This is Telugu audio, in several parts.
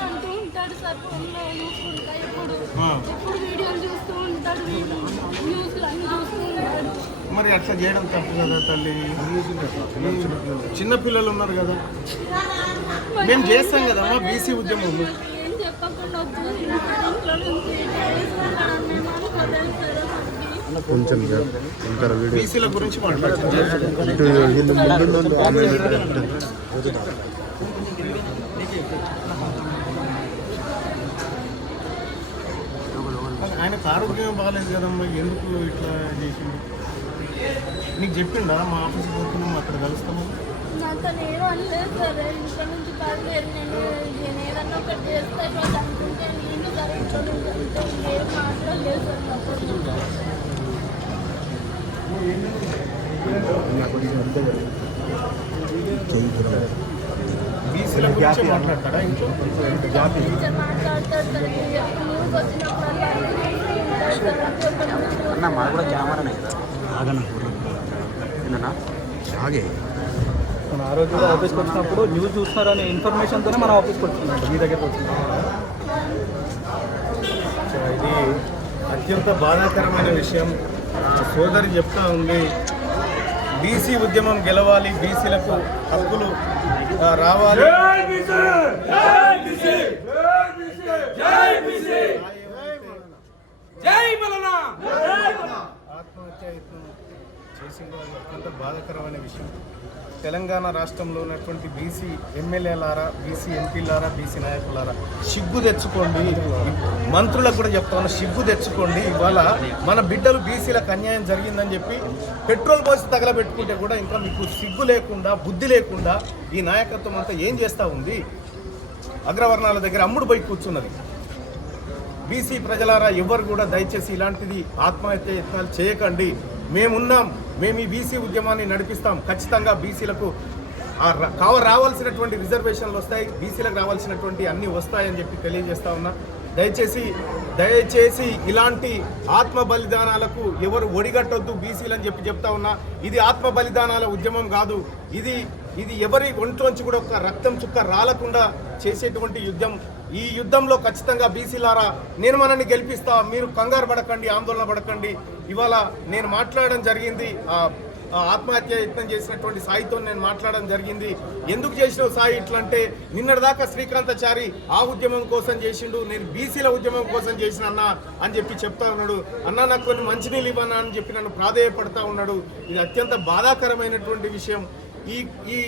అంటూ ఉంటాడు సార్ ఫోన్లో చూసుకుంటా ఎప్పుడు ఎప్పుడు వీడియోలు చూస్తూ ఉంటాడు న్యూస్లు అన్ని చూస్తూ ఉంటాడు మరి అట్లా చేయడం తప్పు కదా తల్లి? చిన్న పిల్లలు ఉన్నారు కదా. మేము చేస్తాం కదా బీసీ ఉద్యమం. ఏం చెప్పకుండా ఇంట్లో నుంచి కొంచెం ఇంకా వీడియో గురించి. ఆయనకు ఆరోగ్యం బాగాలేదు కదమ్మా ఎందుకు ఇట్లా చేసింది నీకు చెప్పిండా? మా ఆఫీస్కి పోతున్నాం అక్కడ కలుస్తాము సార్ నుంచి నేను నేను ఏదన్నా ఒకటి అనుకుంటే నేను ఏం మాట్లాడలేదు. సార్ బీసీల గురించి మాట్లాడతాడా ఇంట్లో వచ్చినప్పుడల్లా అన్న మాది కూడా కెమెరానే కదా. ఏందన్నా? ఆగే. మన ఆ రోజు ఆఫీస్కి వచ్చినప్పుడు న్యూస్ చూస్తున్నారనే ఇన్ఫర్మేషన్తోనే మనం ఆఫీస్కి వచ్చిందంట మీ దగ్గరకు వచ్చింది ఇది అత్యంత బాధాకరమైన విషయం. సోదరి చెప్తా ఉంది బీసీ ఉద్యమం గెలవాలి బీసీలకు హక్కులు ఆ, రావాలి ఆత్మహత్య యత్నం చేసిందో అది అత్యంత బాధాకరమైన విషయం. తెలంగాణ రాష్ట్రంలో ఉన్నటువంటి బీసీ ఎమ్మెల్యేలారా బీసీ ఎంపీలారా బీసీ నాయకులారా సిగ్గు తెచ్చుకోండి. మంత్రులకు కూడా చెప్తాను సిగ్గు తెచ్చుకోండి. ఇవాళ మన బిడ్డలు బీసీలకు అన్యాయం జరిగిందని చెప్పి పెట్రోల్ పోసి తగలబెట్టుకుంటే కూడా ఇంకా మీకు సిగ్గు లేకుండా బుద్ధి లేకుండా ఈ నాయకత్వం అంతా ఏం చేస్తూ ఉంది? అగ్రవర్ణాల దగ్గర అమ్ముడు పోయి కూర్చున్నది. బీసీ ప్రజలారా ఎవరు కూడా దయచేసి ఇలాంటిది ఆత్మహత్య యత్నాలు చేయకండి. మేమున్నాం మేము ఈ బీసీ ఉద్యమాన్ని నడిపిస్తాం. ఖచ్చితంగా బీసీలకు కావ రావాల్సినటువంటి రిజర్వేషన్లు వస్తాయి. బీసీలకు రావాల్సినటువంటి అన్నీ వస్తాయని చెప్పి తెలియజేస్తా ఉన్నా. దయచేసి దయచేసి ఇలాంటి ఆత్మ బలిదానాలకు ఎవరు ఒడిగట్టొద్దు బీసీలు అని చెప్పి చెప్తా ఉన్నా. ఇది ఆత్మ బలిదానాల ఉద్యమం కాదు. ఇది ఇది ఎవరి ఒంట్లోంచి కూడా ఒక రక్తం చుక్క రాలకుండా చేసేటువంటి యుద్ధం. ఈ యుద్ధంలో ఖచ్చితంగా బీసీలారా నేను మనల్ని గెలిపిస్తా మీరు కంగారు పడకండి ఆందోళన పడకండి. ఇవాళ నేను మాట్లాడడం జరిగింది ఆత్మహత్య యత్నం చేసినటువంటి సాయితో నేను మాట్లాడడం జరిగింది. ఎందుకు చేసినావు సాయి ఇట్లా అంటే నిన్నటిదాకా శ్రీకాంతాచారి ఆ ఉద్యమం కోసం చేసిండు నేను బీసీల ఉద్యమం కోసం చేసిన అన్న అని చెప్పి చెప్తా ఉన్నాడు. అన్న నాకు కొన్ని మంచినీళ్ళు ఇవ్వనా అని చెప్పి నన్ను ప్రాధేయపడతా ఉన్నాడు. ఇది అత్యంత బాధాకరమైనటువంటి విషయం. ఈ ఈ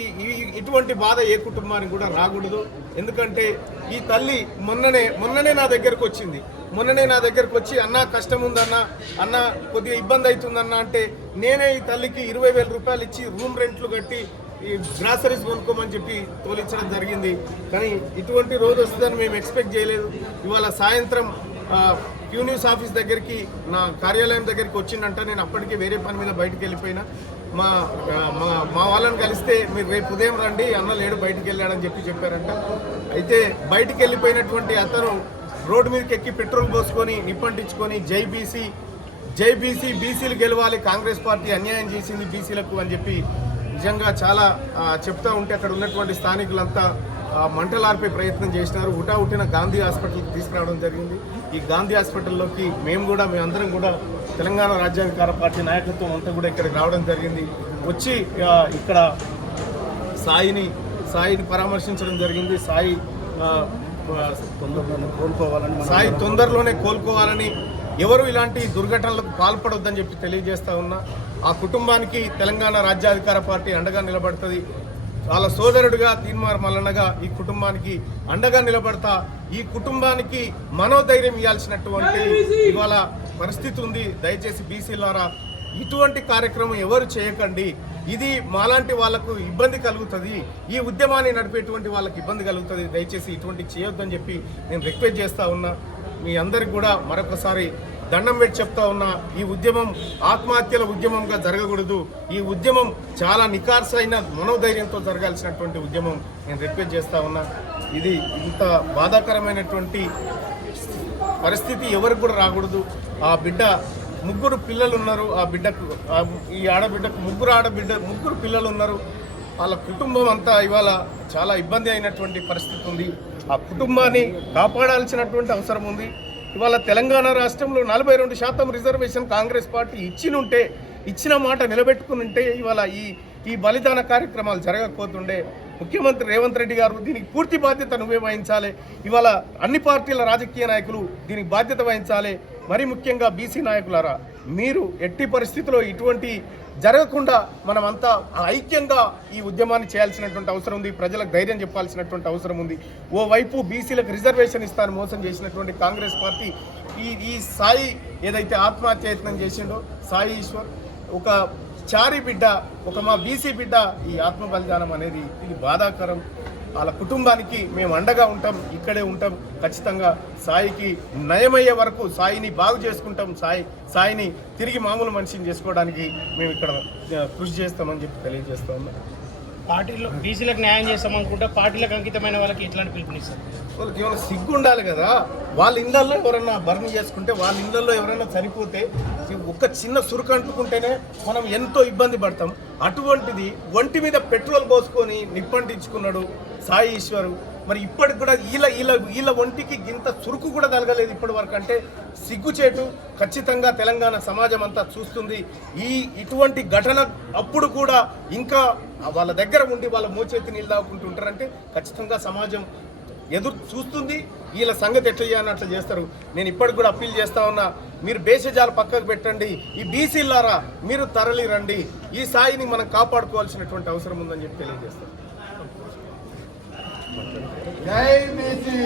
ఇటువంటి బాధ ఏ కుటుంబానికి కూడా రాకూడదు. ఎందుకంటే ఈ తల్లి మొన్ననే మొన్ననే నా దగ్గరకు వచ్చింది. మొన్ననే నా దగ్గరకు వచ్చి అన్న కష్టం ఉందన్న అన్న కొద్దిగా ఇబ్బంది అవుతుందన్న అంటే నేనే ఈ తల్లికి ఇరవై వేల రూపాయలు ఇచ్చి రూమ్ రెంట్లు కట్టి ఈ గ్రాసరీస్ కొనుక్కోమని చెప్పి తోలించడం జరిగింది. కానీ ఇటువంటి రోజు వస్తుందని మేము ఎక్స్పెక్ట్ చేయలేదు. ఇవాళ సాయంత్రం ఆ, క్యూ న్యూస్ ఆఫీస్ దగ్గరికి నా కార్యాలయం దగ్గరికి వచ్చిందంట నేను అప్పటికే వేరే పని మీద బయటికి వెళ్ళిపోయినా. మా మా మా వాళ్ళని కలిస్తే మీరు రేపు ఉదయం రండి అన్న లేడు బయటికి వెళ్ళాడని చెప్పి చెప్పారంట. అయితే బయటికి వెళ్ళిపోయినటువంటి అతను రోడ్డు మీదకి ఎక్కి పెట్రోల్ పోసుకొని నిప్పంటించుకొని జై బీసీ జై బీసీ బీసీలు గెలవాలి కాంగ్రెస్ పార్టీ అన్యాయం చేసింది బీసీలకు అని చెప్పి నిజంగా చాలా చెప్తూ చెప్తా ఉంటే అక్కడ ఉన్నటువంటి స్థానికులంతా మంటలార్పే ప్రయత్నం చేసినారు. ఉటా ఉట్టిన గాంధీ హాస్పిటల్కి తీసుకురావడం జరిగింది. ఈ గాంధీ హాస్పిటల్లోకి మేము కూడా మేమందరం కూడా తెలంగాణ రాజ్యాధికార పార్టీ నాయకత్వం అంతా కూడా ఇక్కడికి రావడం జరిగింది. వచ్చి ఇక్కడ సాయిని సాయిని పరామర్శించడం జరిగింది. సాయి తొందరలోనే కోలుకోవాలని సాయి తొందరలోనే కోలుకోవాలని ఎవరు ఇలాంటి దుర్ఘటనలకు పాల్పడొద్దని చెప్పి తెలియజేస్తా ఉన్నా. ఆ కుటుంబానికి తెలంగాణ రాజ్యాధికార పార్టీ అండగా నిలబడుతుంది. వాళ్ళ సోదరుడిగా తీన్మార్ మల్లన్నగా ఈ కుటుంబానికి అండగా నిలబడతా ఈ కుటుంబానికి మనోధైర్యం ఇవ్వాల్సినటువంటి ఇవాళ పరిస్థితి ఉంది. దయచేసి బీసీలారా ఇటువంటి కార్యక్రమం ఎవరు చేయకండి. ఇది మాలాంటి వాళ్ళకు ఇబ్బంది కలుగుతుంది. ఈ ఉద్యమాన్ని నడిపేటువంటి వాళ్ళకి ఇబ్బంది కలుగుతుంది. దయచేసి ఇటువంటి చేయొద్దని చెప్పి నేను రిక్వెస్ట్ చేస్తా ఉన్నా. మీ అందరికి కూడా మరొకసారి దండం పెట్టి చెప్తా ఉన్నా ఈ ఉద్యమం ఆత్మహత్యల ఉద్యమంగా జరగకూడదు. ఈ ఉద్యమం చాలా నికార్సైన మనోధైర్యంతో జరగాల్సినటువంటి ఉద్యమం నేను రిక్వెస్ట్ చేస్తా ఉన్నా. ఇది ఇంత బాధాకరమైనటువంటి పరిస్థితి ఎవరికి కూడా రాకూడదు. ఆ బిడ్డ ముగ్గురు పిల్లలు ఉన్నారు. ఆ బిడ్డకు ఈ ఆడబిడ్డకు ముగ్గురు ఆడబిడ్డ ముగ్గురు పిల్లలు ఉన్నారు. వాళ్ళ కుటుంబం అంతా ఇవాళ చాలా ఇబ్బంది అయినటువంటి పరిస్థితి ఉంది. ఆ కుటుంబాన్ని కాపాడాల్సినటువంటి అవసరం ఉంది. ఇవాళ తెలంగాణ రాష్ట్రంలో నలభై రెండు శాతం రిజర్వేషన్ కాంగ్రెస్ పార్టీ ఇచ్చినుంటే ఇచ్చిన మాట నిలబెట్టుకుని ఉంటే ఇవాళ ఈ ఈ బలిదాన కార్యక్రమాలు జరగకపోతుండే. ముఖ్యమంత్రి రేవంత్ రెడ్డి గారు దీనికి పూర్తి బాధ్యత నువ్వే వహించాలి. ఇవాళ అన్ని పార్టీల రాజకీయ నాయకులు దీనికి బాధ్యత వహించాలి. మరి ముఖ్యంగా బీసీ నాయకులారా మీరు ఎట్టి పరిస్థితిలో ఇటువంటి జరగకుండా మనమంతా ఐక్యంగా ఈ ఉద్యమాన్ని చేయాల్సినటువంటి అవసరం ఉంది ప్రజలకు ధైర్యం చెప్పాల్సినటువంటి అవసరం ఉంది. ఓవైపు బీసీలకు రిజర్వేషన్ ఇస్తాను మోసం చేసినటువంటి కాంగ్రెస్ పార్టీ ఈ ఈ సాయి ఏదైతే ఆత్మహత్యయత్నం చేసిండో సాయి ఈశ్వర్ ఒక చారి బిడ్డ ఒక మా బీసీ బిడ్డ ఈ ఆత్మ బలిదానం అనేది ఇది బాధాకరం. వాళ్ళ కుటుంబానికి మేము అండగా ఉంటాం ఇక్కడే ఉంటాం. ఖచ్చితంగా సాయికి నయమయ్యే వరకు సాయిని బాగు చేసుకుంటాం. సాయి సాయిని తిరిగి మామూలు మనిషిని చేసుకోవడానికి మేము ఇక్కడ కృషి చేస్తామని చెప్పి తెలియజేస్తా ఉన్నాం. పార్టీలో బీసీలకు న్యాయం చేస్తామనుకుంటే పార్టీలకు అంకితమైన వాళ్ళకి ఇట్లాంటి పిలుపునిస్తారు? వాళ్ళకి ఏమైనా సిగ్గు ఉండాలి కదా. వాళ్ళ ఇళ్ళల్లో ఎవరైనా బర్న్ చేసుకుంటే వాళ్ళ ఇళ్ళల్లో ఎవరైనా చనిపోతే ఒక ఒక్క చిన్న సురుకు అంటుకుంటేనే మనం ఎంతో ఇబ్బంది పడతాం. అటువంటిది ఒంటి మీద పెట్రోల్ పోసుకొని నిప్పంటించుకున్నాడు సాయి ఈశ్వరు. మరి ఇప్పటికి కూడా వీళ్ళ వీళ్ళ వీళ్ళ ఒంటికి ఇంత చురుకు కూడా కలగలేదు ఇప్పటి వరకు. అంటే సిగ్గుచేటు ఖచ్చితంగా తెలంగాణ సమాజం అంతా చూస్తుంది. ఈ ఇటువంటి ఘటన అప్పుడు కూడా ఇంకా వాళ్ళ దగ్గర ఉండి వాళ్ళ మోచేతి నీళ్ళు తాగుకుంటుంటారంటే ఖచ్చితంగా సమాజం ఎదురు చూస్తుంది. వీళ్ళ సంగతి ఎట్లా చేయాలని అట్లా చేస్తారు. నేను ఇప్పటికి కూడా అప్పీల్ చేస్తా ఉన్నా మీరు బేసిజాలు పక్కకు పెట్టండి. ఈ బీసీలారా మీరు తరలి రండి ఈ సాయిని మనం కాపాడుకోవాల్సినటువంటి అవసరం ఉందని చెప్పి తెలియజేస్తారు జై బీసీ.